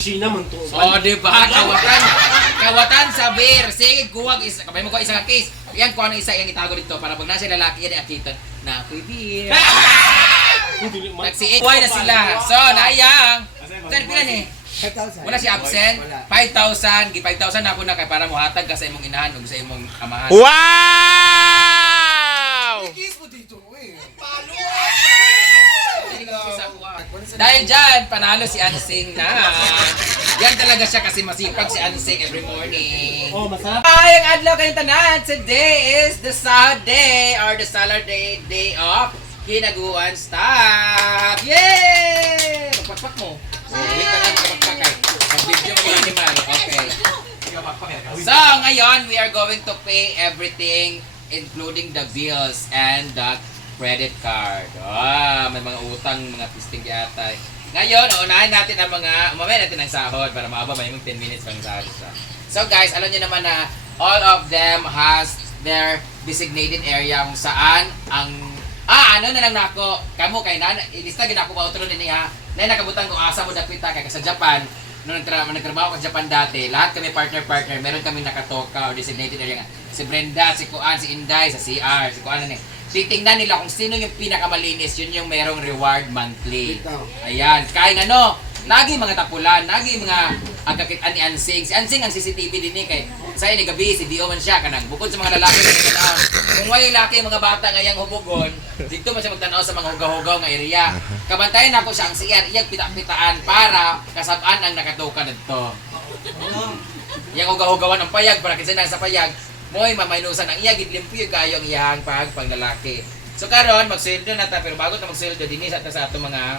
China man to. Oh, di ba? Kawatan sa beer. Sige, kuwag isa. Kabay mo ko isa ka case. Yan ko ano isa yang itago dito para pag nasa lalaki yan akiton na ako'y beer. Nagsi-8 na sila. So, naayang. Saan pila ni? 5,000. Wala si absent. 5,000. Gi 5,000 na ako na kay para muhatag ka sa imong inahan ug sa imong amahan. Wow! Kiss mo dito, eh. Dahil dyan, panalo si Ansing na. Yan talaga siya kasi masipag si Ansing every morning. Oh, masarap. Ay, ang adlaw kayong tanan. Today is the Saturday or the Saturday day of Kinaguan Staff. Yay! Magpakpak mo. Wait ka lang magpakpak kay. Mag-video mo yung animal. Okay. So, ngayon, we are going to pay everything including the bills and the credit card. May mga utang, mga pisting yata. Ngayon, unahin natin ang umamay natin ang sahod para maaba may 10 minutes pang sahod siya. So guys, alam niyo naman na all of them has their designated area kung saan ang ano na lang nako, kamo kay ilista gid ako ba utro ni ha. Nay nakabutang ko asa mo dakwita kay sa Japan. Nung nagtrabaho ko sa Japan dati, lahat kami partner, meron kami nakatoka or designated area nga. Si Brenda, si Kuan, si Inday, sa CR, si Kuan ni. Titingnan nila kung sino yung pinakamalinis, yun yung merong reward monthly. Ayan, kaya lagi mga tapulan, lagi mga agkakitan ni Ansing. Si Ansing ang CCTV din ni kay sa ni gabi si Dio man siya kanang bukod sa mga lalaki na nagtanaw. Kung may lalaki mga bata ngayang hubugon, dito man siya magtanaw sa mga hugaw-hugaw nga area. Kabantayan ako siya ang CR, iyang pitak-pitaan para kasabaan ang nakatuka dito. Yang hugaw-hugawan ang payag para kinsa sa payag. Moy mamaynusan ang iya gidlimpyo kayo ang iyang paglalaki. So karon magsweldo na ta pero bago ta magsweldo dinhi sa ato mga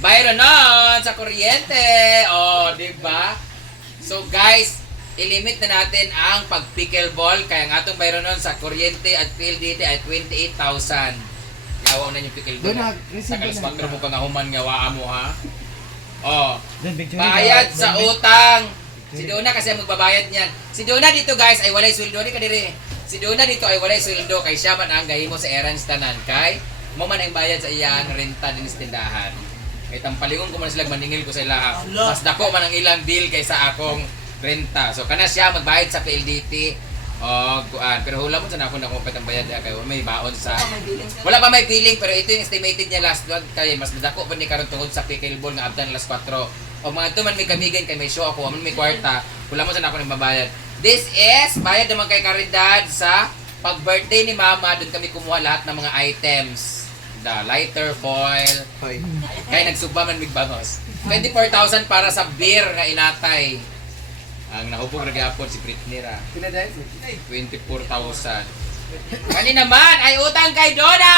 bayron nun sa kuryente. Oh, di ba? So guys, ilimit na natin ang pag-pickleball kaya ang atong bayron nun sa kuryente at PLDT ay 28,000. Yawa na yung pickleball. Sa kalas mo kang human nga waa mo ha. Oh. Bayad sa utang. Si Dona kasi magbabayad niyan. Si Dona dito guys ay walay sweldo ni kadiri. Si Dona dito ay walay sweldo kay siya man ang gahimo sa errands tanan kay mo man ang bayad sa iyang renta din sa tindahan. Kay tampalingon ko man sila maningil ko sa ila. Mas dako man ang ilang bill kaysa akong renta. So kana siya magbayad sa PLDT. Pero hula mo sa nako na kompet ang bayad kay may baon sa. Wala pa may billing pero ito yung estimated niya last month kay mas dako pa ni karon tungod sa pickleball nga abdan last 4. O mga ito man may kamigan kay may show ako, man may kwarta, wala mo sa nako nang mabayad. This is bayad naman kay Caridad sa pag-birthday ni Mama, doon kami kumuha lahat ng mga items. The lighter, foil. Kaya nagsuba man mig bangos. 24,000 para sa beer nga inatay. Ang nahubog na gyapon si Britney ra. 24,000. Kani naman ay utang kay Donna!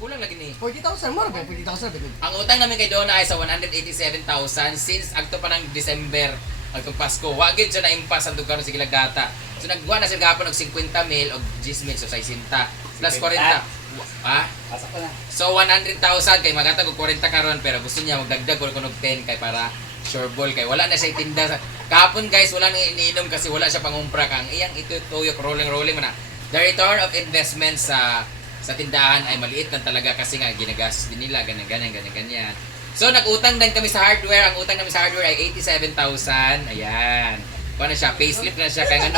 Kulang lagi ni. 40,000 mo, 40,000. Ang utang namin kay Donna ay sa 187,000 since agto pa ng December, agtong Pasko. Wa gid siya na-impas ang dugan sa Gilagata. So nagbuha na sila gapon og 50 mil og 10 mil so 60 plus 40. Ha? So 100,000 kay magatag og 40 karon pero gusto niya magdagdag og 10 kay para sure ball kay wala na siya itinda sa kapon guys, wala nang iniinom kasi wala siya pangumpra kang iyang ito tuyok rolling man na. The return of investment sa tindahan ay maliit lang talaga kasi nga ginagastos din nila ganyan. So nag-utang din kami sa hardware. Ang utang namin sa hardware ay 87,000. Ayan. Kuha na siya, payslip na siya kaya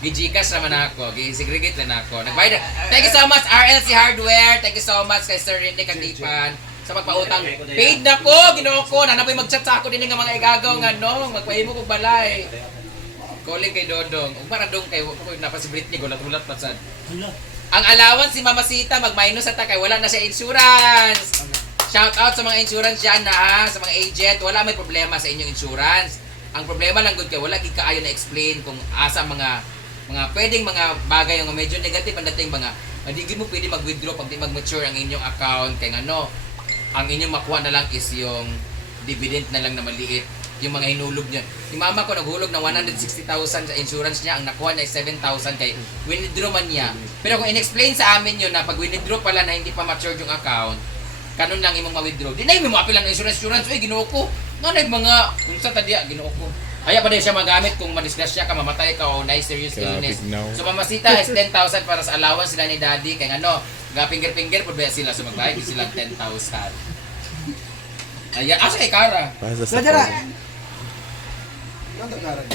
gi-Gcash naman ako, gi-segregate na ako. Nagbayad. Thank you so much RLC Hardware. Thank you so much kay Sir Rene Kandipan sa magpautang. Paid na ko, ginoo ko. Nanapoy mag-chat sa ako din nga mga igagaw nga magpahimo ko balay. Calling kay Dodong. Ug para dong kay napa si Britney gulat-gulat pa sad. Ang allowance si Mama Sita mag-minus ata kay wala na siya insurance. Shout out sa mga insurance diyan na sa mga agent, wala may problema sa inyong insurance. Ang problema lang gud kay wala gid kaayo na explain kung asa mga pwedeng mga bagay nga medyo negative ang dating mga hindi gid mo pwede mag-withdraw pag di mag-mature ang inyong account kay ang inyong makuha na lang is yung dividend na lang na maliit. Yung mga hinulog niya. Si mama ko naghulog ng 160,000 sa insurance niya. Ang nakuha niya ay 7,000 kay withdraw man niya. Pero kung in-explain sa amin yun na pag withdraw pala na hindi pa matured yung account, kanon lang imong ma-withdraw. Di na yung apilan ng insurance. Uy, ginoo ko. Nga mga, kung sa tadya, ginoo ko. Kaya pa din siya magamit kung madisgrasya ka, mamatay ka o serious illness. So Mamasita is 10,000 para sa allowance sila ni Daddy. Kaya finger-finger po ba sila. So magbayad sila 10,000. Ayan, asa kay Kara? Para sa Nadara. sakon. Nandang karan.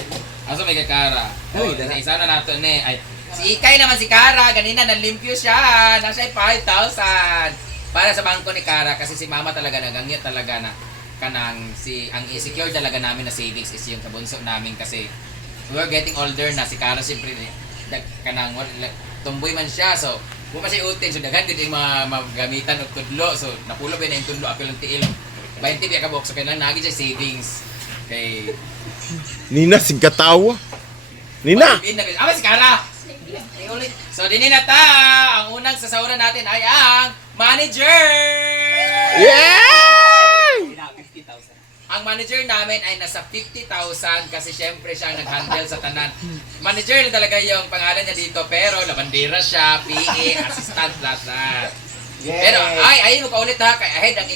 Asa may kay Kara? Ay, Oh, dala. isa na nato ni. Ay, si Ikay naman si Kara, ganina nalimpyo siya. Nasa 5,000. Para sa bangko ni Kara kasi si Mama talaga nagangit talaga na kanang ang insecure talaga namin na savings is yung kabunso namin kasi we're getting older na si Kara siyempre kanang tumboy man siya so kung siya utin so daghan gid yung mga magamitan og tudlo so napulo ba na yung tudlo ako lang tiil 20 biya ka box so kailangan nagi siya savings kay Nina, sigkatawa. Nina! ama si Kara so din na ta ang unang sasahuran natin ay ang manager. Yay! Ang manager namin ay nasa 50,000 kasi syempre siya ang nag-handle sa tanan. Manager na talaga yung pangalan niya dito pero labandera siya, PA, assistant, lahat. Pero ayun mo kaulit ha, kay ahead ang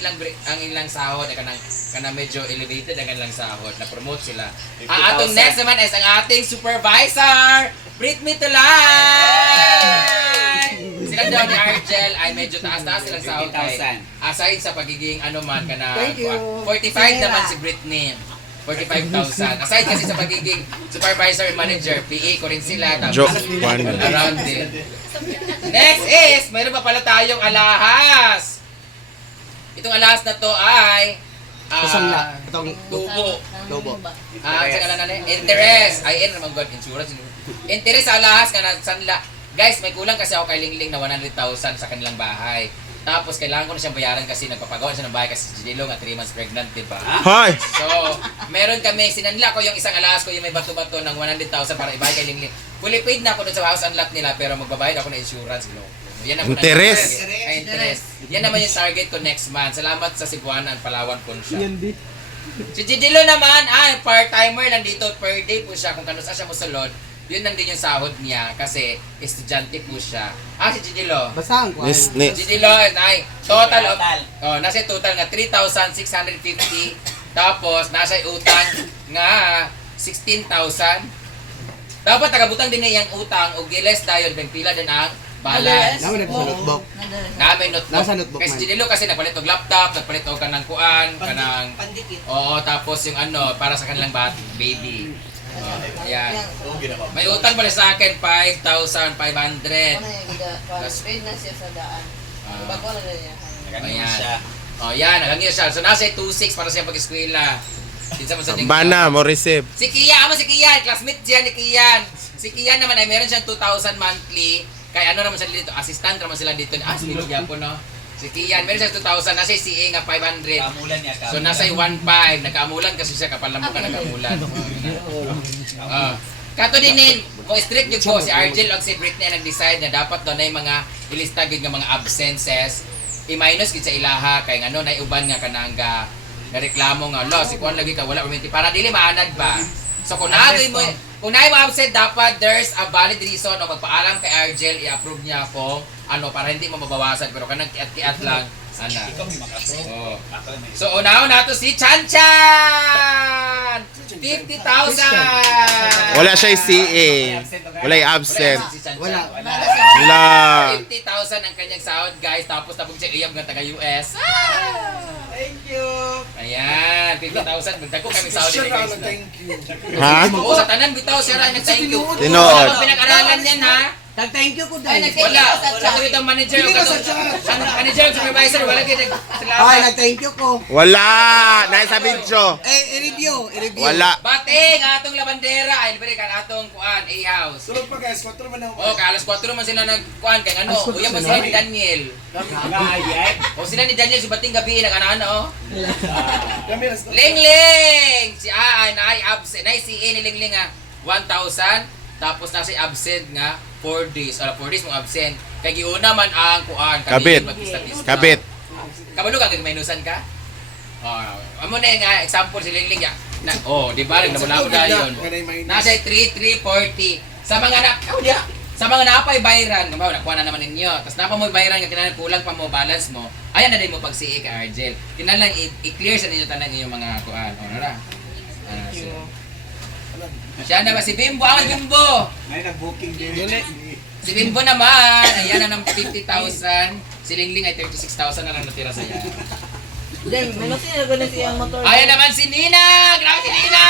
ilang sahod ay kanang medyo elevated ang ilang sahod, na-promote sila. Ang atong next naman is ang ating supervisor, Brit Me to Life! Sila daw ni Argel ay medyo taas-taas silang sahod kay aside sa pagiging ano man kana Thank you. 45 naman si Britney. 45,000. Aside kasi sa pagiging supervisor and manager, PA ko rin sila. Joke. Around din. Next is, mayroon pa pala tayong alahas. Itong alahas na to ay Kasangla. Itong tubo. lobo. Sa kanan na interest. Ay, naman God, insurance. Interest sa alahas ka na sanla. Guys, may kulang kasi ako kay Lingling na 100,000 sa kanilang bahay. Tapos kailangan ko na siyang bayaran kasi nagpapagawa siya ng bahay kasi si Jidilo nga 3 months pregnant, di ba? Hi! So, meron kami, sinanla ko yung isang alahas ko yung may bato-bato ng 100,000 para ibayad kay Lingling. Fully paid na ako dun sa house and lot nila pero magbabayad ako ng insurance. Yan naman ang Interest. target. Ay, interest. Yan naman yung target ko next month. Salamat sa Cebuana and Palawan po siya. Si Jidilo naman, part-timer lang dito. Per day po siya. Kung kanus siya musulod, yun nandun yung sahod niya kasi estudyante po siya. Si Jidilo. Basta ang kwan. Jidilo ay total of nasa total nga 3,650 tapos nasa utang nga 16,000. Dapat tagabutang din niya yung utang o giles dayon bang pila din ang balance. Naman ito sa notebook. Namin notebook. Nasa notebook Kasi man. Jidilo kasi nagpalit og laptop, nagpalit og kanang kuan, kanang Pandikit. oo tapos yung ano para sa kanilang baby. Ayan. May utang pala sa akin 5,500. Paid na siya sa daan. Bago na niya. Ayan. Yan, nagangin siya. So nasa 2,600 para siya pag-eskwela. Kinsa man sa tingin. Bana, mo receive. Si Kian, si Kian, classmate siya ni Kian. Si Kian naman ay meron siyang 2,000 monthly. Kaya ano naman sila dito, assistant naman sila dito. Si Yapo, no? Si Kian, meron siyang 2,000. Nasa CA nga 500. Kamulan niya, So nasa 1,500. Nagkaamulan kasi siya kapal lang mo ka nagkaamulan. Kato din kung strict yung ko, si Argel o si Britney ang nag-decide na dapat doon na yung mga ilista gid nga mga absences. I-minus gid sa ilaha kay ngano na uban nga kanangga na reklamo nga lo si kuan lagi ka wala permiti para dili maanad ba. So kung naay mo absent dapat there's a valid reason o magpaalam kay Argel i-approve niya po ano para hindi mo mabawasan pero kanang kiat-kiat lang ana. Ikaw may makaso. Oh. Ako na may So unaw nato si Chanchan 50,000. Wala siya CA. Wala yung absent. Wala. Wala. 50,000 ang kanyang sahod guys tapos tapos siya iyab nga taga US. Thank you. Ayan, 50,000 magdako kami sahod Siya ni ka guys. na thank you. Ha? Oo, sa tanan bitaw siya ra nag-thank you. Tinood. Ano pinag-aralan niyan ha? Thank you ko Ay, dahil. Wala. Sa itong manager o Hindi na sa katong chat. manager o supervisor wala Ay, kay salamat. nag-thank you ko. Wala. Nasa video. I-review. Wala. Bating atong labandera ay libre kan atong kuan A-house. Tulog pa guys, 4 man na Oh, kalas 4 man sila nagkuan kay ano, uya pa sila ni Daniel. O sila ni Daniel si bating gabi nag-ano Kami na Lingling! Si Aan ay absent. Ay si ni Lingling nga 1,000. Tapos nasa absent nga 4 days. 4 days mong absent. Kaya giuna man ang kuan. Kabit. Kabit. Kabalo ka, minusan ka? Amo na nga, example si Lingling. Di ba? Nabula-bula yun. Nasa 3,340. Sa mga sa mga napay bayaran, nakuha na naman ninyo. Tapos napa mo bayaran nga kinalang kulang pa mo balance mo. Ayan na din mo pag CA ka Argel. Kinalang i-clear sa ninyo tanan yung mga kuan. Nara. Siya naman si Bimbo, ang Bimbo. May nag-booking din. Si Bimbo naman, ayan na ng 50,000. Si Lingling ay 36,000 na lang natira sa iya. Then, minutin na ganun siyang motor. Ayan naman si Nina! Grabe si Nina!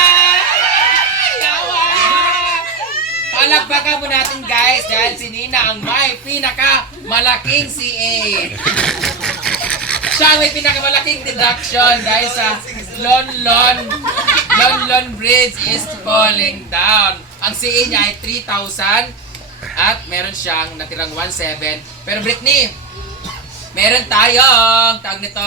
Yawa! Palakpakan po natin guys dahil si Nina ang may pinakamalaking CA. Siya ang may pinakamalaking deduction dahil sa Lon Bridge is falling down. Ang CA niya ay 3,000 at meron siyang natirang 1,700. Pero Britney, meron tayong tawag nito,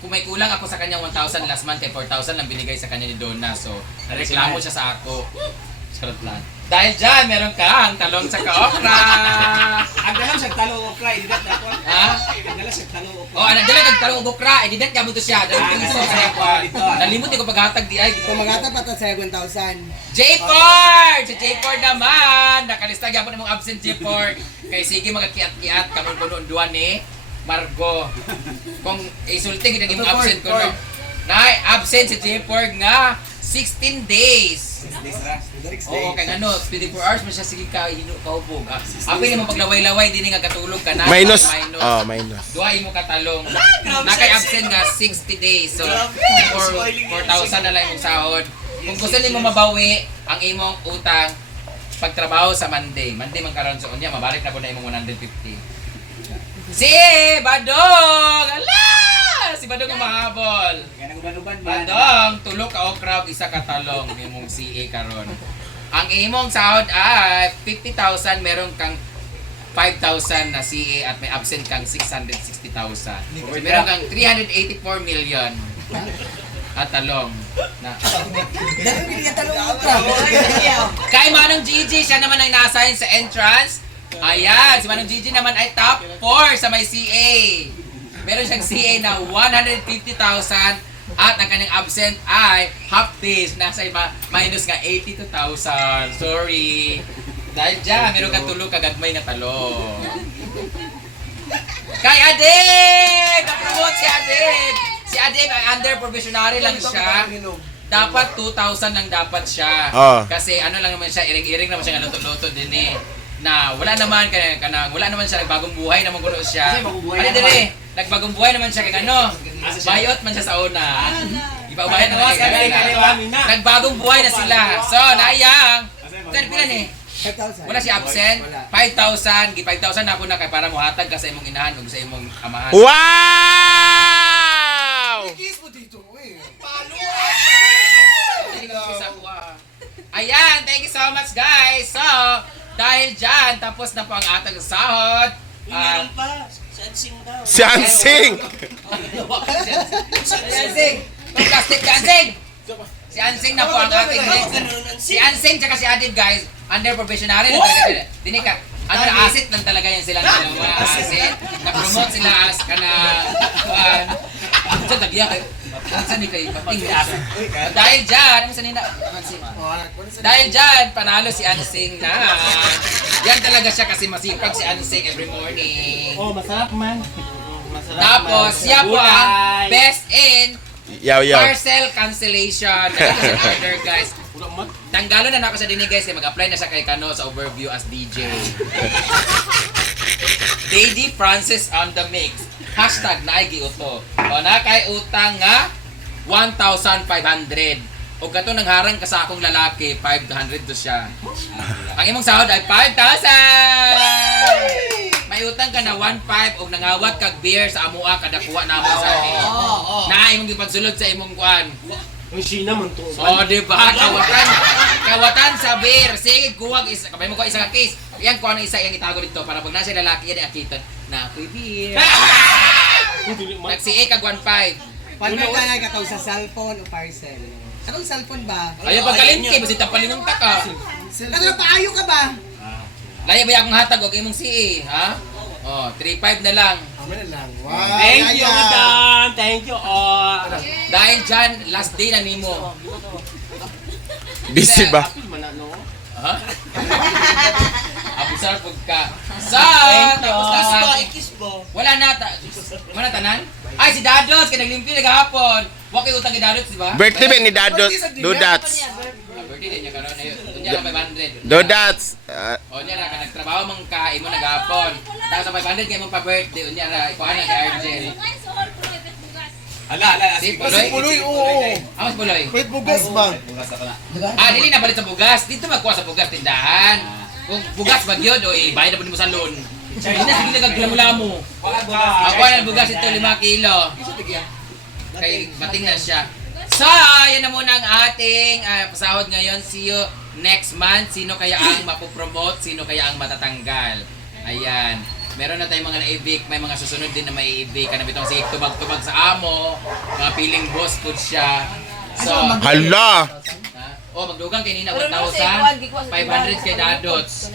kung may kulang ako sa kanya 1,000 last month, 4,000 lang binigay sa kanya ni Donna. So, nareklamo siya sa ako. Charot lang. Dahil dyan, meron kang talong sa kaokra. Ang dalang sa talong okra, ididat na ako. Ha? Ang dalang sa talong okra. O, anong dala kang talong bukra. Edidat ka mo to siya. Dahil piso sa ako. Nalimot ko paghatag di ay. Kung magata pa ito sa 1,000. J-Ford! Si J-Ford naman! Nakalista gyapon mong absent J-Ford. Kay sige magakiat-kiat kamon kuno duwan ni Margo. Kung isulting kita imong absent kuno. Nay, absent si J-Ford nga 16 days. Oo, kay ano, 24 hours mo siya sige ka kaubog. Apil mo paglaway-laway din nga katulog ka na. Minus. Oh, minus. Duhay mo katalong. Nakay absent nga 60 days. So, 4,000 na lang yung sahod. Kung gusto niyo mabawi ang imong utang pagtrabaho sa Monday. Monday man karon so unya mabalik na po na imong 150. Si Badong! Ala! Si Badong ang mahabol. Badong, tulo ka okra ug isa ka talong imong CA karon. Ang imong sahod ay 50,000, meron kang 5,000 na CA at may absent kang 660,000. So, meron kang 384 million at talong. Na. Dalang pili ka talong okra. Kay Manong Gigi, siya naman ang na-assign sa entrance. Ayan, si Manong Gigi naman ay top 4 sa may CA. Meron siyang CA na 150,000 at ang kanyang absent ay half days. Nasa iba, minus nga 82,000. Sorry. Dahil dyan, meron kang tulog kagagmay na talong. Kay Adib! Na-promote si Adib! Si Adib ay under probationary lang siya. Dapat 2,000 lang dapat siya. Oh. Kasi ano lang naman siya, iring-iring naman siya, luto-luto din eh. Na wala naman wala naman siya, nagbagong buhay naman kuno siya. Ano din eh, nagbagong buhay naman siya kay ano, bayot man siya sa una. Ipa-ubayan naman kay kanila. Nagbagong buhay na sila. So, naayang. Saan pila ni? 5,000. Wala si absent. 5,000, 5,000 na ako na kay para muhatag ka sa imong inahan ug sa imong amahan. Wow! Kiss mo dito, eh. Ayan, thank you so much guys. So, dahil dyan, tapos na po ang atang sahod. Meron pa. Sensing daw. Si Ansing! Ansing! Plastic ka, Ansing! Si Ansing na po ang ating next. Si Ansing tsaka si Adib guys, under probationary na talaga sila. Dinig ka, ano na asset lang talaga yan sila. Asset. Na-promote sila as ka na... Diyan, tagya kayo. Saan ni kayo? Dahil dyan, ano sa nina? Dahil dyan, panalo si Ansing na. Yan talaga siya kasi masipag si Ansing every morning. Oh, masarap man. Tapos, siya po ang best in Yaw, yaw. parcel cancellation. Nagkita sa order, guys. Tanggalo na ako sa dinig, guys. Mag-apply na siya kay Kano sa overview as DJ. Lady Francis on the mix. Hashtag naigi uto. O na kay utang nga 1,500. O kato nang harang ka sa akong lalaki, 500 to siya. Ang imong sahod ay 5,000! May utang ka na 1,500 o nangawat kag beer sa amua kada kuha na mo sa akin. Na imong gipagsulod sa imong kuan. Ang Sheena man to. So, di ba? Kawatan sa beer. Sige, kuwag isa. Kabay mo ko isa ka case. Yan, kuha na isa yung itago dito para pag nasa lalaki yan, akitan na ako'y beer. Nag-CA kag 1,500. Paano ka na kataw sa cellphone o parcel? Anong cellphone ba? Ayaw pagkalinti, basta tapalinong taka. Ano paayo ka ba? Laya ba akong hatag, huwag imong CA, ha? Oh, 3,500 na lang. Tama na lang. Wow. Thank you, madam. Thank you all. Dahil dyan, last day na nimo. Busy ba? Ha? Abusar pag ka. Sa, tapos na sa akin. Wala na, wala tanan? Ay, si Dadots, kaya naglimpi naghapon. Huwag kayo utang kay Dadots, di ba? Birthday ba ni Dadot? Dudats. Birthday din niya karon na yun. Kunya lang 500. Dudats. O niya na, nagtrabaho mang ka, imo naghapon. Tapos sa 500 kayo mong pa-birthday, o niya na, ikuha na kay Argel. Si Puloy? Amas Puloy? Wait, bugas ba? Dili na balit sa bugas. Dito magkuha sa bugas tindahan. Kung bugas ba yun, o bayad na po mo sa loan. Hindi na sige naglamu-lamu. Ako na bugas ito 5 kilo. Kay mating na siya. So, yan na muna ang ating pasahod ngayon. See you next month. Sino kaya ang mapopromote? Sino kaya ang matatanggal? Ayan. Meron na tayong mga na-evict. May mga susunod din na may evict. Kanang bitong sige tubag-tubag sa amo. Mga piling boss po siya. So, Hala! magdugang kay Nina Pero 1,000. 500 kay Dadots.